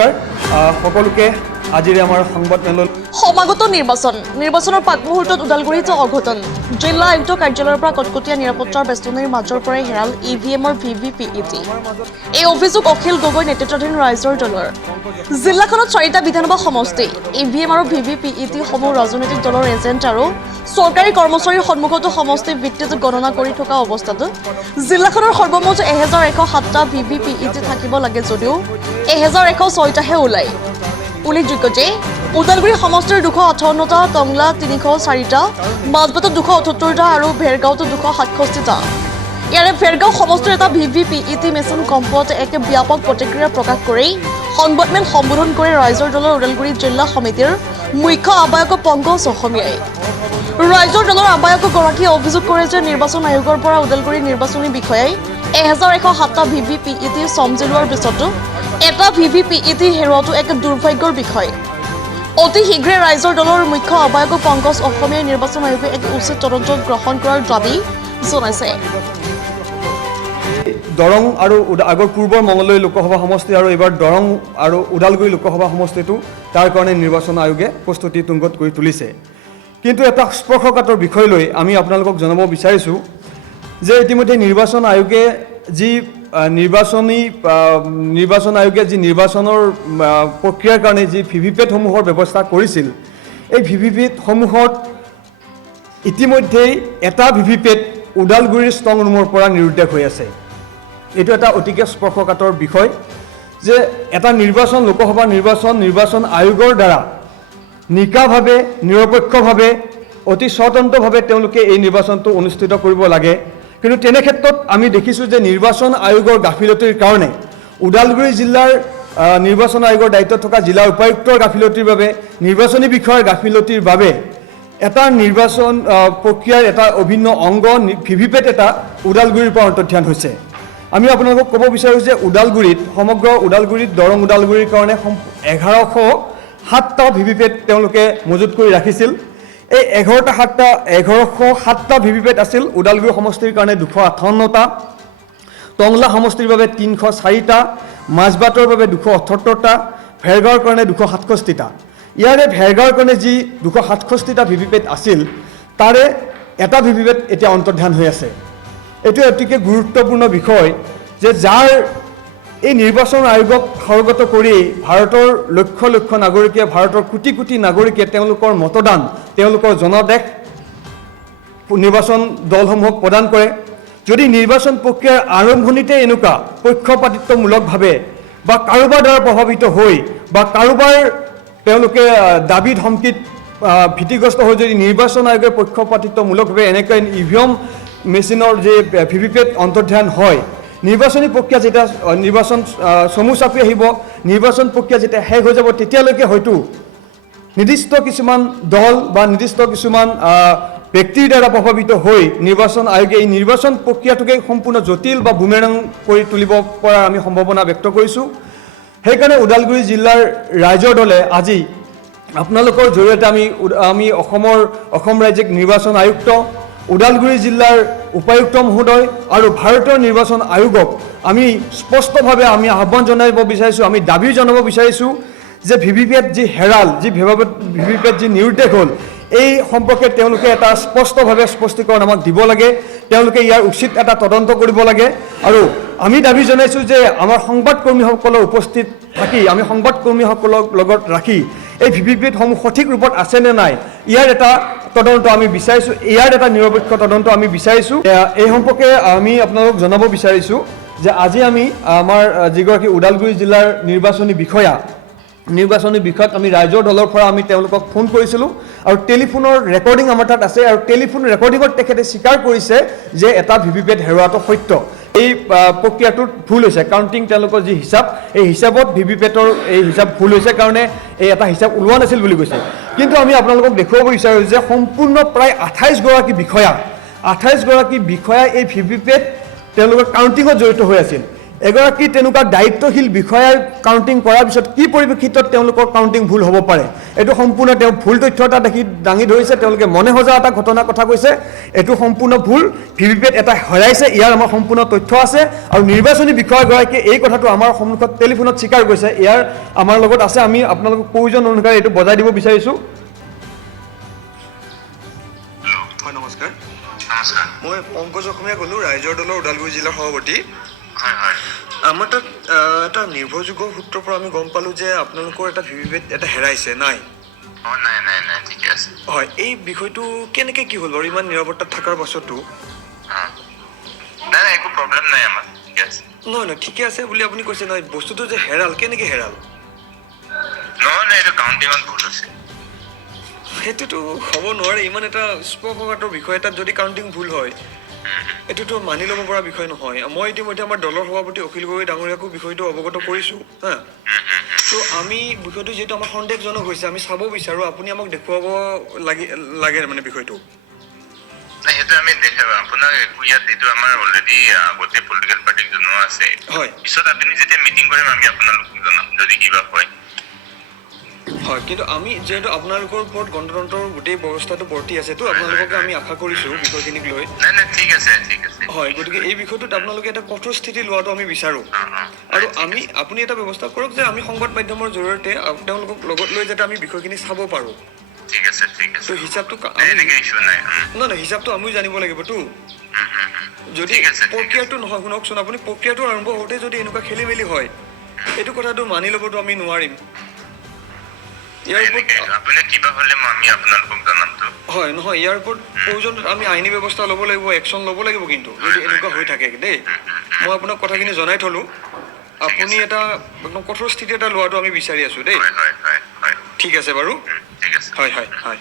নমস্কাৰ সকলোকে আজিৰ আমাৰ সংবাদ মেল সমাগত নিৰ্বাচনৰ পাক মুহূৰ্তত ওদালগুৰিত অঘটন জিলা আয়ুক্ত কাৰ্যালয়ৰ পৰা কটকটীয়া নিৰাপত্তাৰ বেষ্টনীৰ মাজৰ পৰাই হেৰাল ইভিএমৰ VVPET এই অভিযোগ অখিল গগৈ নেতৃত্বাধীন ৰাইজৰ দলৰ জিলাখনত 4টা বিধানসভা সমষ্টি ইভিএম আৰু VVPET সমূহ ৰাজনৈতিক দলৰ এজেণ্ট আৰু চৰকাৰী কৰ্মচাৰীৰ সন্মুখতো সমষ্টি ভিত্তিত গণনা কৰি থকা অৱস্থাত জিলাখনৰ সৰ্বমুঠ 1107টা VVPET থাকিব লাগে যদিও 1106টাহে ওলায় উল্লেখযোগ্য যে ওদালগুৰি সমষ্টিৰ 258টা টংলা 304টা মাজবাটত 278টা আৰু ভেৰগাঁৱত 267টা ইয়াৰে ভেৰগাঁও সমষ্টিৰ এটা VVPET মেচিন কম্পত এক ব্যাপক প্ৰতিক্ৰিয়া প্ৰকাশ কৰি সংবাদমেল সম্বোধন কৰি ৰাইজৰ দলৰ ওদালগুৰি জিলা সমিতিৰ মুখ্য আহ্বায়ক পংকজ অসমীয়াই ৰাইজৰ দলৰ আহ্বায়কগৰাকীয়ে অভিযোগ কৰে যে নিৰ্বাচন আয়োগৰ পৰা ওদালগুৰি নিৰ্বাচনী বিষয়াই 1107টা VVPET চমজিলোৱাৰ পিছতো এটা VVPET হেৰুৱাটো এক দুৰ্ভাগ্যৰ বিষয় অতি শীঘ্ৰে ৰাইজৰ দলৰ মুখ্য আহ্বায়ক পংকজ অসমীয়াই নিৰ্বাচন আয়োগে এক উচিত তদন্ত গ্ৰহণ কৰাৰ দাবী জনাইছে দৰং আৰু আগৰ পূৰ্বৰ মঙলদৈ লোকসভা সমষ্টি আৰু এইবাৰ দৰং আৰু ওদালগুৰি লোকসভা সমষ্টিটো তাৰ কাৰণে নিৰ্বাচন আয়োগে প্ৰস্তুতি তুংগত কৰি তুলিছে কিন্তু এটা স্পৰ্শকাতৰ বিষয় লৈ আমি আপোনালোকক জনাব বিচাৰিছোঁ যে ইতিমধ্যে নিৰ্বাচন আয়োগে যি নিৰ্বাচন আয়োগে যি নিৰ্বাচনৰ প্ৰক্ৰিয়াৰ কাৰণে যি ভিভিপেটসমূহৰ ব্যৱস্থা কৰিছিল এই ভিভিপেটসমূহত ইতিমধ্যেই এটা ভিভিপেট ওদালগুৰিৰ ষ্ট্ৰং ৰুমৰ পৰা নিৰুদ্দেশ হৈ আছে এইটো এটা অতিকে স্পৰ্শকাতৰ বিষয় যে এটা নিৰ্বাচন লোকসভা নিৰ্বাচন আয়োগৰ দ্বাৰা নিকাভাৱে নিৰপেক্ষভাৱে অতি স্বতন্ত্ৰভাৱে তেওঁলোকে এই নিৰ্বাচনটো অনুষ্ঠিত কৰিব লাগে কিন্তু তেনে ক্ষেত্ৰত আমি দেখিছোঁ যে নিৰ্বাচন আয়োগৰ গাফিলতিৰ কাৰণে ওদালগুৰি জিলাৰ নিৰ্বাচন আয়োগৰ দায়িত্বত থকা জিলা উপায়ুক্তৰ গাফিলতিৰ বাবে নিৰ্বাচনী বিষয়ৰ গাফিলতিৰ বাবে এটা নিৰ্বাচন প্ৰক্ৰিয়াৰ এটা অভিন্ন অংগ ভিভিপেট এটা ওদালগুৰিৰ পৰা অন্তৰ্ধান হৈছে আমি আপোনালোকক ক'ব বিচাৰোঁ যে সমগ্ৰ ওদালগুৰিত দৰং ওদালগুৰিৰ কাৰণে 1107টা ভিভিপেট তেওঁলোকে মজুত কৰি ৰাখিছিল এই 1107টা ভিভিপেট আছিল ওদালগুৰি সমষ্টিৰ কাৰণে 258টা টংলা সমষ্টিৰ বাবে 304টা মাজবাটৰ বাবে 278টা ভেৰগাঁৱৰ কাৰণে 267টা ইয়াৰে ভেৰগাঁৱৰ কাৰণে যি 267টা ভিভিপেট আছিল তাৰে এটা ভিভিপেট এতিয়া অন্তৰ্ধান হৈ আছে এইটো অতিকে গুৰুত্বপূৰ্ণ বিষয় যে যাৰ এই নিৰ্বাচন আয়োগক সৰ্গত কৰি ভাৰতৰ লক্ষ লক্ষ নাগৰিকে ভাৰতৰ কোটি কোটি নাগৰিকে তেওঁলোকৰ মতদান তেওঁলোকৰ জনাদেশ নিৰ্বাচন দলসমূহক প্ৰদান কৰে যদি নিৰ্বাচন প্ৰক্ৰিয়াৰ আৰম্ভণিতে এনেকুৱা পক্ষপাতিত্বমূলকভাৱে বা কাৰোবাৰ দ্বাৰা প্ৰভাৱিত হৈ বা কাৰোবাৰ তেওঁলোকে দাবী ধমকিত ভীতিগ্ৰস্ত হৈ যদি নিৰ্বাচন আয়োগে পক্ষপাতিত্বমূলকভাৱে এনেকৈ ইভিএম মেচিনৰ যে ভিভিপেট অন্তৰ্ধান হয় নিৰ্বাচনী প্ৰক্ৰিয়া যেতিয়া নিৰ্বাচন চমু চাপি আহিব নিৰ্বাচন প্ৰক্ৰিয়া যেতিয়া শেষ হৈ যাব তেতিয়ালৈকে হয়তো নিৰ্দিষ্ট কিছুমান দল বা নিৰ্দিষ্ট কিছুমান ব্যক্তিৰ দ্বাৰা প্ৰভাৱিত হৈ নিৰ্বাচন আয়োগে এই নিৰ্বাচন প্ৰক্ৰিয়াটোকে সম্পূৰ্ণ জটিল বা বুমেৰাং কৰি তুলিব পৰা আমি সম্ভাৱনা ব্যক্ত কৰিছোঁ সেইকাৰণে ওদালগুৰি জিলাৰ ৰাইজৰ দলে আজি আপোনালোকৰ জৰিয়তে আমি অসম ৰাজ্যিক নিৰ্বাচন আয়ুক্ত ওদালগুৰি জিলাৰ উপায়ুক্ত মহোদয় আৰু ভাৰতৰ নিৰ্বাচন আয়োগক আমি স্পষ্টভাৱে আমি আহ্বান জনাব বিচাৰিছোঁ আমি দাবী জনাব বিচাৰিছোঁ যে ভিভিপেট যি হেৰাল যি ভিভিপেট যি নিৰুদ্দেশ হ'ল এই সম্পৰ্কে তেওঁলোকে এটা স্পষ্টভাৱে স্পষ্টীকৰণ আমাক দিব লাগে তেওঁলোকে ইয়াৰ উচিত এটা তদন্ত কৰিব লাগে আৰু আমি দাবী জনাইছোঁ যে আমাৰ সংবাদকৰ্মীসকলৰ উপস্থিত থাকি আমি সংবাদকৰ্মীসকলক লগত ৰাখি এই ভিভিপেটসমূহ সঠিক ৰূপত আছেনে নাই ইয়াৰ এটা তদন্ত আমি বিচাৰিছোঁ ইয়াৰ এটা নিৰপেক্ষ তদন্ত আমি বিচাৰিছোঁ এই সম্পৰ্কে আমি আপোনালোকক জনাব বিচাৰিছোঁ যে আজি আমি আমাৰ যিগৰাকী ওদালগুৰি জিলাৰ নিৰ্বাচনী বিষয়ত আমি ৰাইজৰ দলৰ পৰা আমি তেওঁলোকক ফোন কৰিছিলোঁ আৰু টেলিফোনৰ ৰেকৰ্ডিং আমাৰ তাত আছে আৰু টেলিফোন ৰেকৰ্ডিঙত তেখেতে স্বীকাৰ কৰিছে যে এটা ভিভিপেট হেৰুৱাটো সত্য এই প্ৰক্ৰিয়াটোত ভুল হৈছে কাউণ্টিং তেওঁলোকৰ যি হিচাপ এই হিচাপত ভিভিপেটৰ এই হিচাপ ভুল হৈছে কাৰণে এই এটা হিচাপ ওলোৱা নাছিল বুলি কৈছে কিন্তু আমি আপোনালোকক দেখুৱাব বিচাৰোঁ যে সম্পূৰ্ণ প্ৰায় 28 গৰাকী বিষয়া এই ভিভিপেট তেওঁলোকৰ কাউণ্টিঙত জড়িত হৈ আছিল এগৰাকী তেনেকুৱা দায়িত্বশীল বিষয়াৰ কাউণ্টিং কৰাৰ পিছত কি পৰিপ্ৰেক্ষিতত তেওঁলোকৰ কাউণ্টিং ভুল হ'ব পাৰে এইটো সম্পূৰ্ণ তেওঁ ভুল তথ্য এটা দাঙি ধৰিছে তেওঁলোকে মনে সজা এটা ঘটনাৰ কথা কৈছে এইটো সম্পূৰ্ণ ভুল ভিভিপেট এটা হেৰাইছে ইয়াৰ আমাৰ সম্পূৰ্ণ তথ্য আছে আৰু নিৰ্বাচনী বিষয়াগৰাকীয়ে এই কথাটো আমাৰ সন্মুখত টেলিফোনত স্বীকাৰ কৰিছে ইয়াৰ আমাৰ লগত আছে আমি আপোনালোকক প্ৰয়োজন অনুসাৰে এইটো বজাই দিব বিচাৰিছোঁ হয় নমস্কাৰ মই পংকজ অসমীয়া ক'লোঁ ৰাইজৰ দলৰ ওদালগুৰি জিলাৰ সভাপতি আমাৰ তাত এটা নিৰ্ভৰযোগ্য সূত্ৰৰ পৰা আমি গম পালোঁ যে আপোনালোকৰ এটা ভিভিপেট এটা হেৰাইছে নাই হয় এই বিষয়টো কেনেকৈ কি হ'ল বাৰু ইমান নিৰাপত্তাত থকাৰ পাছতো নহয় ঠিকে আছে বুলি আপুনি কৈছে নহয় বস্তুটো যে হেৰাল কেনেকৈ হেৰাল সেইটোতো হ'ব নোৱাৰে ইমান এটা স্পৰ্শকাতৰ বিষয় এটাত যদি কাউণ্টিং ভুল হয় এইটোতো মানি ল'ব পৰা বিষয় নহয় মই ইতিমধ্যে আমাৰ দলৰ সভাপতি অখিল গগৈ ডাঙৰীয়াকো বিষয়টো অৱগত কৰিছোঁ হা ত' আমি বিষয়টো যিহেতু আমাৰ সন্দেহজনক হৈছে আমি চাব বিচাৰোঁ আপুনি আমাক দেখুৱাব লাগে মানে বিষয়টো সেইটো আমি আপোনাক ইয়াত এইটো আমাৰ অলৰেডি গোটেই পলিটিকেল পাৰ্টিক জনোৱা আছে হয় পিছত আপুনি যেতিয়া মিটিং কৰিম আমি আপোনালোকক জনাম যদি কিবা হয় হয় কিন্তু আমি যিহেতু আপোনালোকৰ ওপৰত গণতন্ত্ৰৰ গোটেই ব্যৱস্থাটো বৰ্তি আছেতো আপোনালোককে আমি আশা কৰিছোঁ বিষয়খিনিক লৈ নাই ঠিক আছে হয় গতিকে এই বিষয়টোত আপোনালোকে এটা কঠোৰ স্থিতি লোৱাটো আমি বিচাৰোঁ আৰু আপুনি এটা ব্যৱস্থা কৰক যে আমি সংবাদ মাধ্যমৰ জৰিয়তে তেওঁলোকক লগত লৈ যাতে আমি বিষয়খিনি চাব পাৰোঁ ঠিক আছে তো হিচাপটো নাই হিচাপটো আমিও জানিব লাগিবতো যদি প্ৰক্ৰিয়াটো নহয় শুনকচোন আপুনি প্ৰক্ৰিয়াটো আৰম্ভ হওঁতে যদি এনেকুৱা খেলি মেলি হয় এইটো কথাটো মানি ল'বতো আমি নোৱাৰিম হয় নহয় ইয়াৰ ওপৰত প্ৰয়োজন আমি আইনী ব্যৱস্থা ল'ব লাগিব একশ্যন ল'ব লাগিব কিন্তু যদি এনেকুৱা হৈ থাকে দেই মই আপোনাক কথাখিনি জনাই থলোঁ আপুনি এটা একদম কঠোৰ স্থিতি এটা লোৱাটো আমি বিচাৰি আছোঁ দেই ঠিক আছে বাৰু হয়